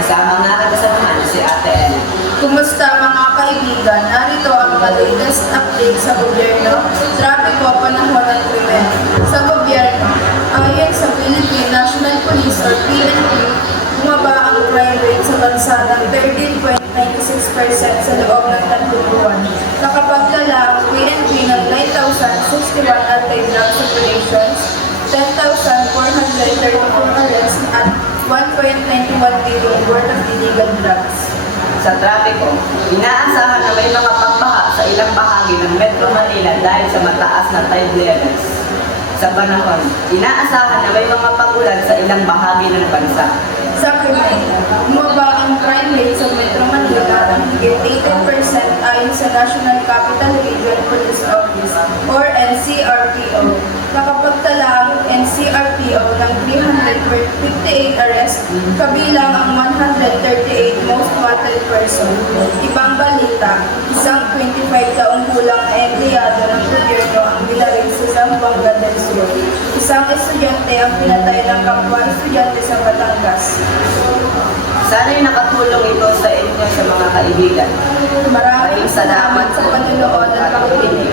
Kasama nga naman si Ate El. Kumusta mga kaibigan? Narito ang mga latest update sa gobyerno, trapiko, panahon at krimen. Sa gobyerno, ayon sa Philippine National Police or PNP, bumaba ang crime rate sa bansa ng 13.96% sa loob ng 3 buwan. Nakapaglala ang PNP ng 9,061 anti-drugs operations, 10,434 arrests at 1.91 billion worth of illegal drugs. Sa trapiko, inaasahan na may mga pagbaha sa ilang bahagi ng Metro Manila dahil sa mataas na tide levels. Sa panahon, inaasahan na may mga pagulan sa ilang bahagi ng bansa. Sa krimen, bumaba ang crime rate sa Metro Manila ng higit 18% ayon sa National Capital Region Police Office or NCRPO. Nakapagtala ang NCRPO ng 358 arrests, kabilang ang 138 most wanted person. Ibang balita, isang 25 taong gulang na empleyado ng gobyerno ang binaril sa Zamboanga del Sur. Isang estudyante ang pinatay ng kapwa estudyante sa Batangas. Sana'y nakatulong ito sa inyo sa mga kaibigan. Maraming salamat sa panonood at pakikinig.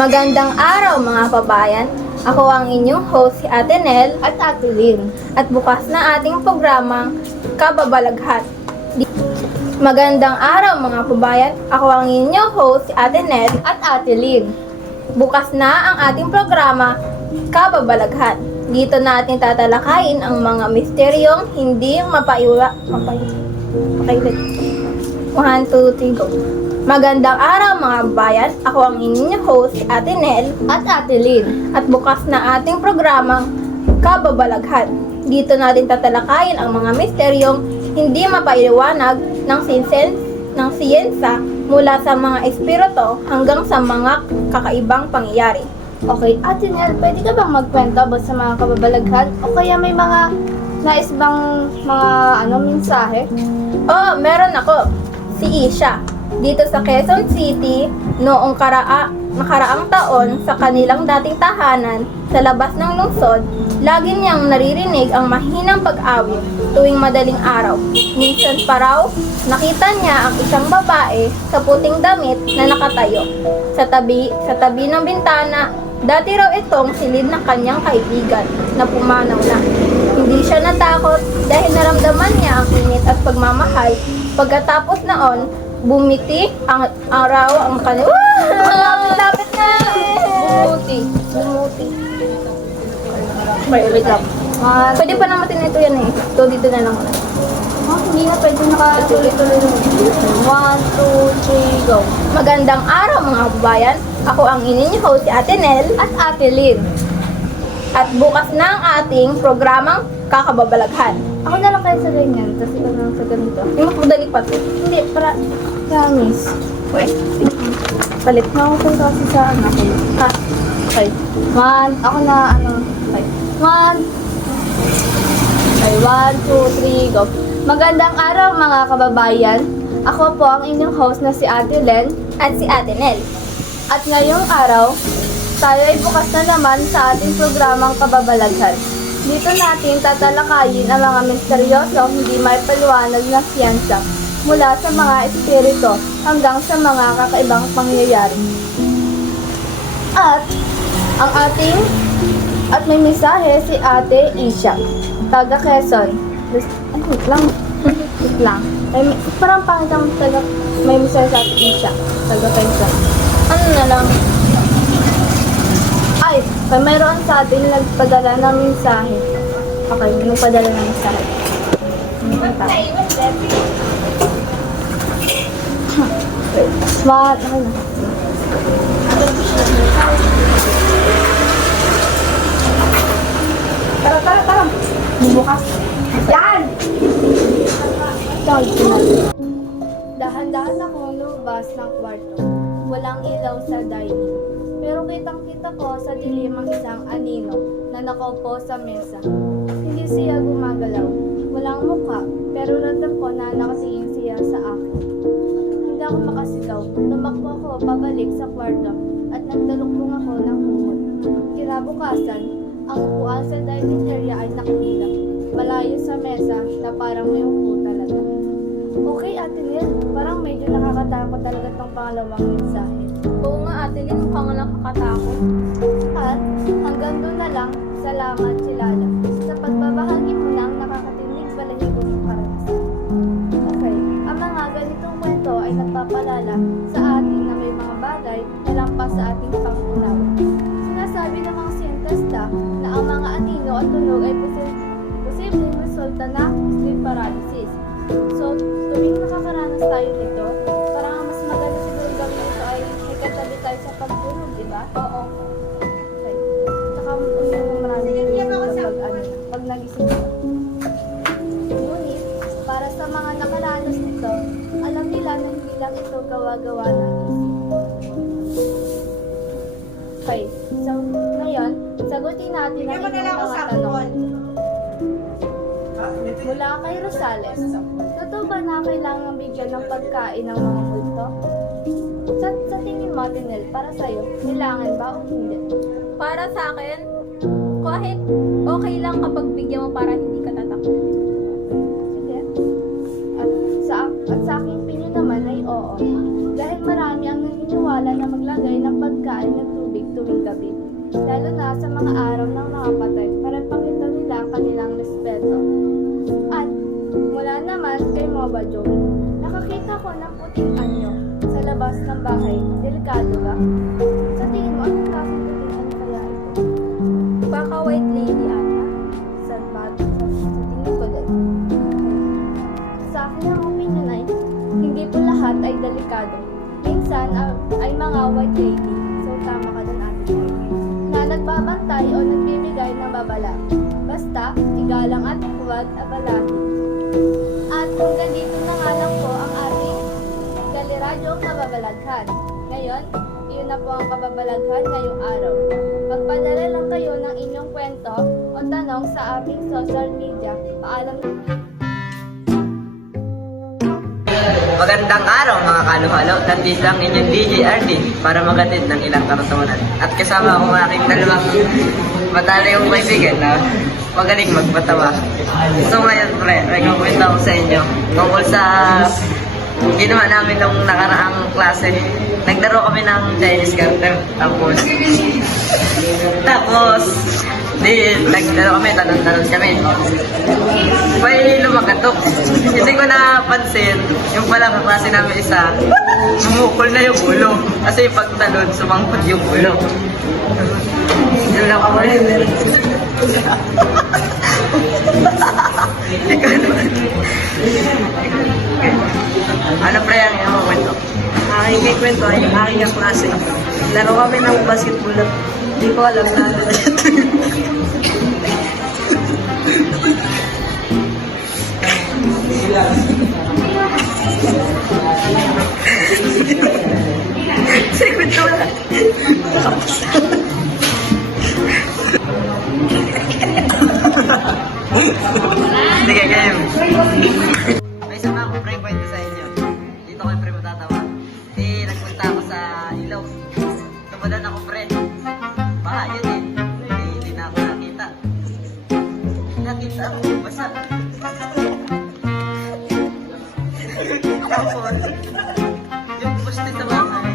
Magandang araw mga kabayan. Ako ang inyong host si Ate Nel at Ate Lynn. At bukas na ating programang Kababalaghan. Magandang araw mga kabayan. Ako ang inyong host si Ate Nel at Ate Lynn. Bukas na ang ating programa Kababalaghan. Dito natin tatalakayin ang mga misteryong hindi mapaiwa. Okay, 1, 2, 3, go. Magandang araw mga bayan, ako ang inyong host si Ate Nel at Ate Lynn. At bukas na ating programang Kababalaghan. Dito natin tatalakayin ang mga misteryong hindi mapaiwanag ng siyensa mula sa mga espiritu hanggang sa mga kakaibang pangyayari. Okay, Ate Nel, pwede ka bang magkwento about sa mga kababalaghan? O kaya may mga nais bang mga mensahe? Oo, meron ako. Si Isha. Dito sa Quezon City, noong nakaraang taon sa kanilang dating tahanan sa labas ng lungsod, lagi niyang naririnig ang mahinang pag-awit tuwing madaling araw. Minsan pa raw, nakita niya ang isang babae sa puting damit na nakatayo sa tabi ng bintana. Dati raw itong silid ng kanyang kaibigan na pumanaw na. Hindi siya natakot dahil naramdaman niya ang init at pagmamahal. Pagkatapos noon, bumiti ang araw ang kanya. Lapit na! Bumuti. Wait lang. Pwede pa namatin ito yan eh. So, dito na lang. Hindi na pwede nakatuloy-tuloy. 1, 2, 3, go. Magandang araw mga kabayan. Ako ang inyong host si Ate Nel At Ate Lynn, at bukas na ang ating programang Kakababalaghan. ako na lang kayo sa ganyan, tapos ikaw na lang sa ganito. Yung magdali pa to. Hindi, promise. Wait. Palit na ako kasi sa anak ko. Okay. Ako na, okay. 1, 2, 3, go. Magandang araw mga kababayan. Ako po ang inyong host na si Ate Len. At si Ate Nel. At ngayong araw, tayo ay bukas na naman sa ating programang Kababalaghan. Dito natin tatalakayin ang mga misteryoso hindi maipaliwanag na siyensa mula sa mga espiritu hanggang sa mga kakaibang pangyayari. At may mensahe si Ate Isha, taga Quezon. Wait lang. Parang pangit ang may mensahe sa Ate Isha, taga Quezon. Ano na lang? Ay, mayroon sa atin nagpadala ng mensahe. Okay, nagpadala ng mensahe. Smart, okay na. Tara. Bubukas. Yan! Dahan-dahan akong lumabas ng kwarto. Walang ilaw sa dining. Pero kitang-kita ko sa dilim ang isang anino na nakaupo sa mesa. Hindi siya gumagalaw. gumagalaw. Walang mukha, pero ramdam ko na nakatingin siya sa akin. Hindi ako makasigaw. Tumakbo ako pabalik sa kwarto at nagdalukbong ako ng kumot. Kinabukasan, ang upuan sa dining area ay nakahilak. Malayo sa mesa na parang may upo talaga. Okay, Ate Nel, parang medyo nakakatakot talaga tong pangalawang mensahe. Oo nga, Ate Lynn, mukhang nakakatakot. At hanggang doon na lang, salamat Lala sa pagbabahagi mo ng nakakatinig balahibo ng karanasan. Okay, ang mga ganitong kwento ay nagpapalala sa atin na may mga bagay na lampas sa ating pangunawa. Sinasabi ng mga siyentista na ang mga anino at tunog ay posibleng resulta ng sleep paralysis. So, tuwing nakakaranas tayo nito, parang ang mas maganda siguro gawin ito ay may katabi tayo sa pagtulog, di ba? Oo. Okay. Saka yung marami pag nagising ka. Ngunit, para sa mga nakaranas nito, alam nila na hindi lang ito gawa-gawa ng isip. Okay, so ngayon, sagutin natin ang inyong mga tanong. Mula kay Rosales, totoo ba na kailangan bigyan ng pagkain ng mga multo? Sa tingin mo, Tinel, para sa'yo, kailangan ba o hindi? Para sa akin, kahit okay lang kapag bigyan mo para hindi ka tatakutin. Sige. At sa aking opinion naman ay oo. Dahil marami ang naniniwala na maglagay ng pagkain at tubig tuwing gabi. Lalo na sa mga araw ng nakapatay para pakita nila ang kanilang respeto. At mula naman kay Moba Joe, nakakita ko ng puting anyo sa labas ng bahay. Delikado ba? Sa tingin mo, anong klaseng puting anyo kaya ito? Baka white lady ata. Sa tingin ko din. Sa akin ang opinion ay, hindi po lahat ay delikado. Minsan ay mga white lady. So tama ka dun, Ate. Na nagbabantay o nagbibigay ng babala. Basta, igalang at huwag abalahin. At kung ganito na nga lang po ang ating Galiradyong Kababalaghan. Ngayon, iyon na po ang kababalaghan ngayong araw. Magpadala lang kayo ng inyong kwento o tanong sa aming social media. Paalam na. Magandang araw mga kaluhalo, nandito ang inyong DJ Artin para magatid ng ilang karatunan. At kasama ako ang aking dalawang matalayong kaibigan na magaling magpatawa. So ngayon pre, may kukwento ako sa inyo tungkol sa ginawa namin nung nakaraang klase. Naglaro kami ng Chinese garter. Tapos, naglaro kami, talon-talon kami. May lumakatok. Hindi ko napansin, yung palang kaklase namin isa, sumukol na yung ulo. Kasi pag talon, sumangkot yung ulo. Yun lang ako rin. Ano pre yan? Ano mo kwento? Aking kwento ay aking klase. Laro kami ng basketball at hindi ko alam na Kasi kwento na. Sige, game. May isa pa akong pre kwento sa inyo. Dito ko yung pre matatawa. Nagpunta ako sa ilaw. Tumadan ako pre. Baka yun eh. Hindi na ako nakita. Nakita ako, basa. Tapos, yung poste sa bahay.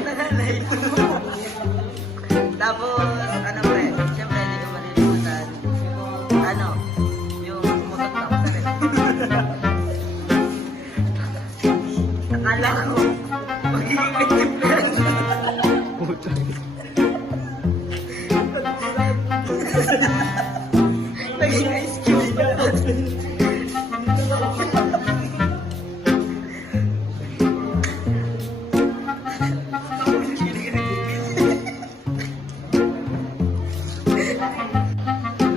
Nagalay. Tapos, ano pre, siyempre hindi ko malilimutan. Yung umutot ako sa rin. Akala ko, magiging different. Naging ice cube ka.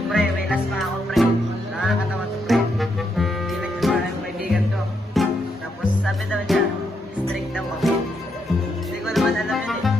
Pre, may last pa ako, pre. Nakakatawa to, pre. Hindi nagkasama yung kaibigan ko. Tapos sabi daw niya, strict daw ako. Hindi ko naman alam yun eh.